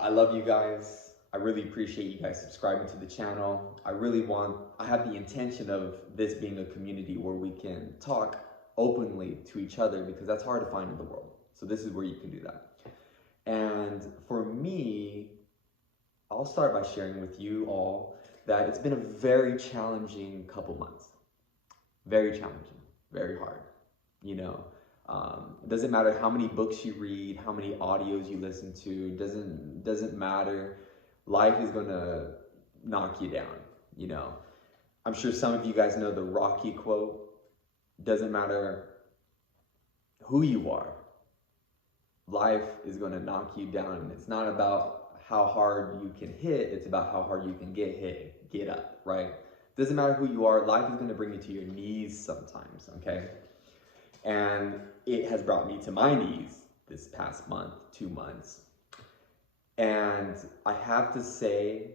I love you guys. I really appreciate you guys subscribing to the channel. I have the intention of this being a community where we can talk openly to each other, because that's hard to find in the world. So this is where you can do that. And for me, I'll start by sharing with you all that it's been a very challenging couple months. Very challenging, very hard. You know, it doesn't matter how many books you read, how many audios you listen to, doesn't matter. Life is gonna knock you down, you know. I'm sure some of you guys know the Rocky quote, doesn't matter who you are, life is gonna knock you down. And it's not about how hard you can hit, it's about how hard you can get up, right? Doesn't matter who you are, life is gonna bring you to your knees sometimes, okay? And it has brought me to my knees this past month, 2 months. And I have to say,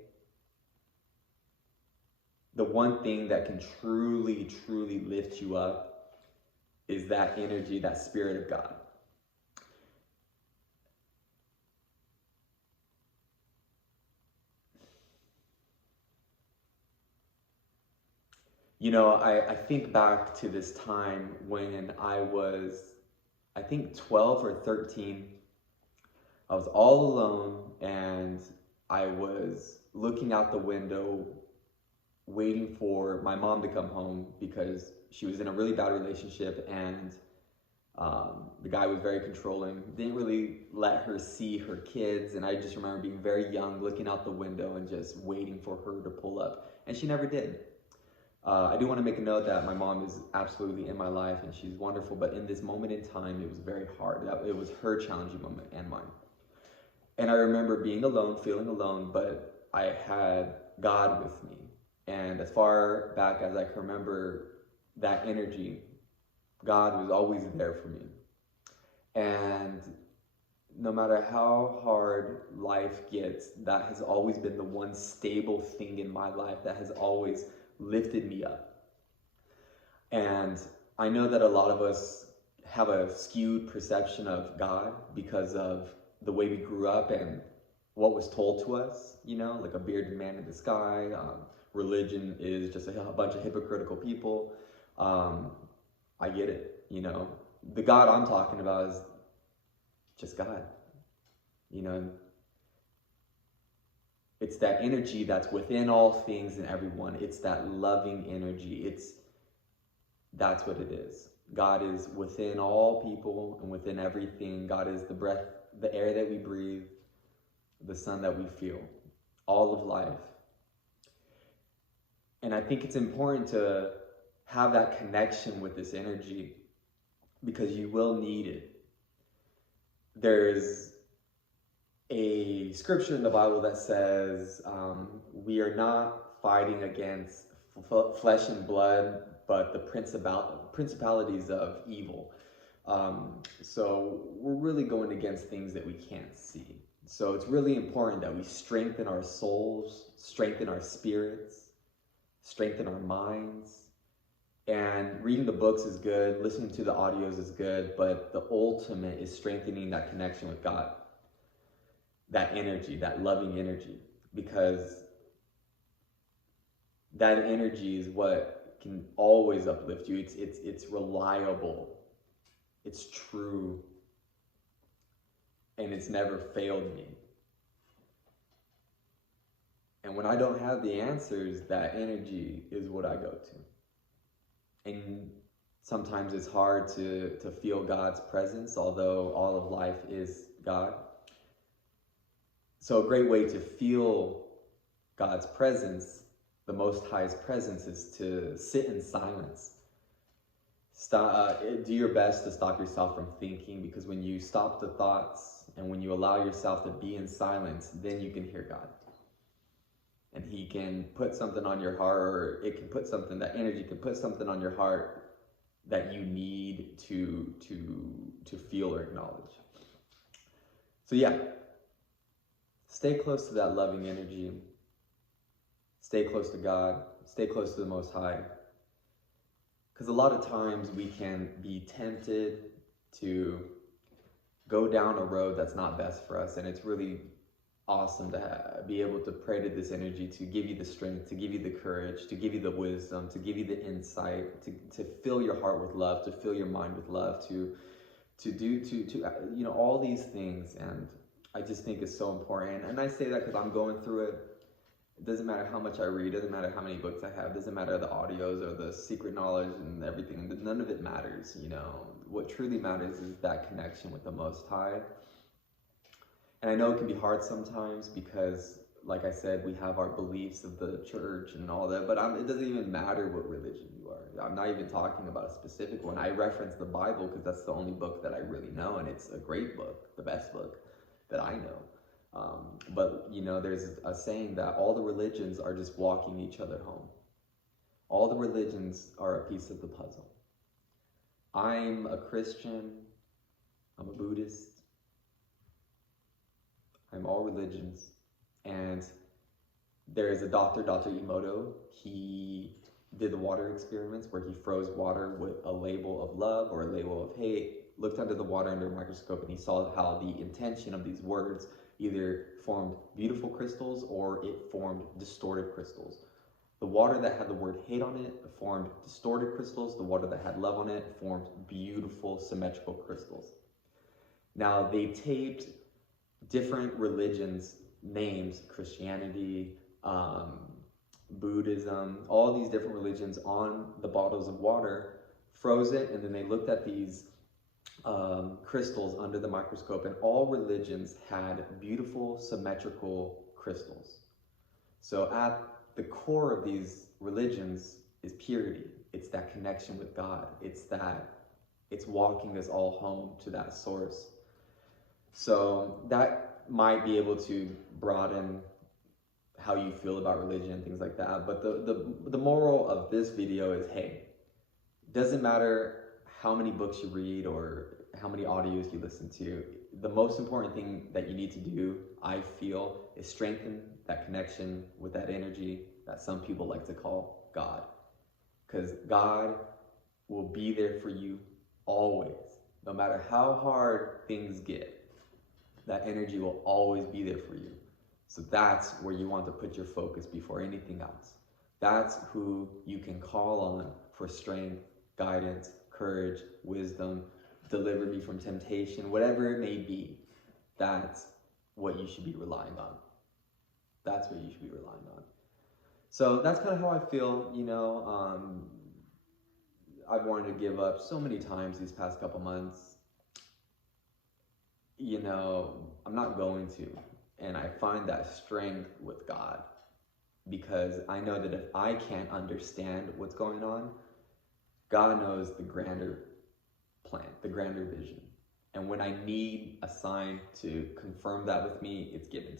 the one thing that can truly, truly lift you up is that energy, that Spirit of God. You know, I think back to this time when I was, I think 12 or 13. I was all alone and I was looking out the window, waiting for my mom to come home because she was in a really bad relationship, and the guy was very controlling, didn't really let her see her kids. And I just remember being very young, looking out the window and just waiting for her to pull up, and she never did. I do want to make a note that my mom is absolutely in my life and she's wonderful, but in this moment in time, it was very hard. It was her challenging moment and mine. And I remember being alone, feeling alone, but I had God with me. And as far back as I can remember, that energy, God was always there for me. And no matter how hard life gets, that has always been the one stable thing in my life that has always lifted me up. And I know that a lot of us have a skewed perception of God because of the way we grew up and what was told to us, you know, like a bearded man in the sky. Religion is just a bunch of hypocritical people. I get it, you know. The God I'm talking about is just God, you know. It's that energy that's within all things and everyone. It's that loving energy. That's what it is. God is within all people and within everything. God is the breath, the air that we breathe, the sun that we feel, all of life. And I think it's important to have that connection with this energy because you will need it. There's a scripture in the Bible that says we are not fighting against flesh and blood, but the principalities of evil. So we're really going against things that we can't see. So it's really important that we strengthen our souls, strengthen our spirits, strengthen our minds. And reading the books is good, listening to the audios is good, but the ultimate is strengthening that connection with God. That energy, that loving energy, because that energy is what can always uplift you. It's reliable, it's true, and it's never failed me. And when I don't have the answers, that energy is what I go to. And sometimes it's hard to feel God's presence, although all of life is God. So a great way to feel God's presence, the Most High's presence, is to sit in silence. Do your best to stop yourself from thinking, because when you stop the thoughts and when you allow yourself to be in silence, then you can hear God. And He can put something on your heart, or it can put something, that energy can put something on your heart that you need to feel or acknowledge. So yeah. Stay close to that loving energy. Stay close to God. Stay close to the Most High. Because a lot of times we can be tempted to go down a road that's not best for us, and it's really awesome to be able to pray to this energy to give you the strength, to give you the courage, to give you the wisdom, to give you the insight, to fill your heart with love, to fill your mind with love, to all these things. And I just think it's so important. And I say that because I'm going through it. It doesn't matter how much I read, doesn't matter how many books I have, doesn't matter the audios or the secret knowledge and everything. None of it matters. What truly matters is that connection with the Most High. And I know it can be hard sometimes because, like I said, we have our beliefs of the church and all that, but it doesn't even matter what religion you are. I'm not even talking about a specific one. I reference the Bible because that's the only book that I really know, and it's a great book, the best book that I know. But there's a saying that all the religions are just walking each other home. All the religions are a piece of the puzzle. I'm a Christian, I'm a Buddhist, I'm all religions. And there is a Dr. Emoto. He did the water experiments where he froze water with a label of love or a label of hate, looked under the water under a microscope, and he saw how the intention of these words either formed beautiful crystals or it formed distorted crystals. The water that had the word hate on it formed distorted crystals. The water that had love on it formed beautiful symmetrical crystals. Now, they taped different religions' names, Christianity, Buddhism, all these different religions on the bottles of water, froze it, and then they looked at these crystals under the microscope, and all religions had beautiful symmetrical crystals. So at the core of these religions is purity. It's that connection with God. It's walking us all home to that source. So that might be able to broaden how you feel about religion and things like that. But the moral of this video is, hey, doesn't matter how many books you read or how many audios you listen to. The most important thing that you need to do, I feel, is strengthen that connection with that energy that some people like to call God. Because God will be there for you always. No matter how hard things get, that energy will always be there for you. So that's where you want to put your focus before anything else. That's who you can call on for strength, guidance, courage, wisdom, deliver me from temptation, whatever it may be. That's what you should be relying on. That's what you should be relying on. So that's kind of how I feel. I've wanted to give up so many times these past couple months. I'm not going to. And I find that strength with God, because I know that if I can't understand what's going on, God knows the grander plan, the grander vision. And when I need a sign to confirm that with me, it's given to me.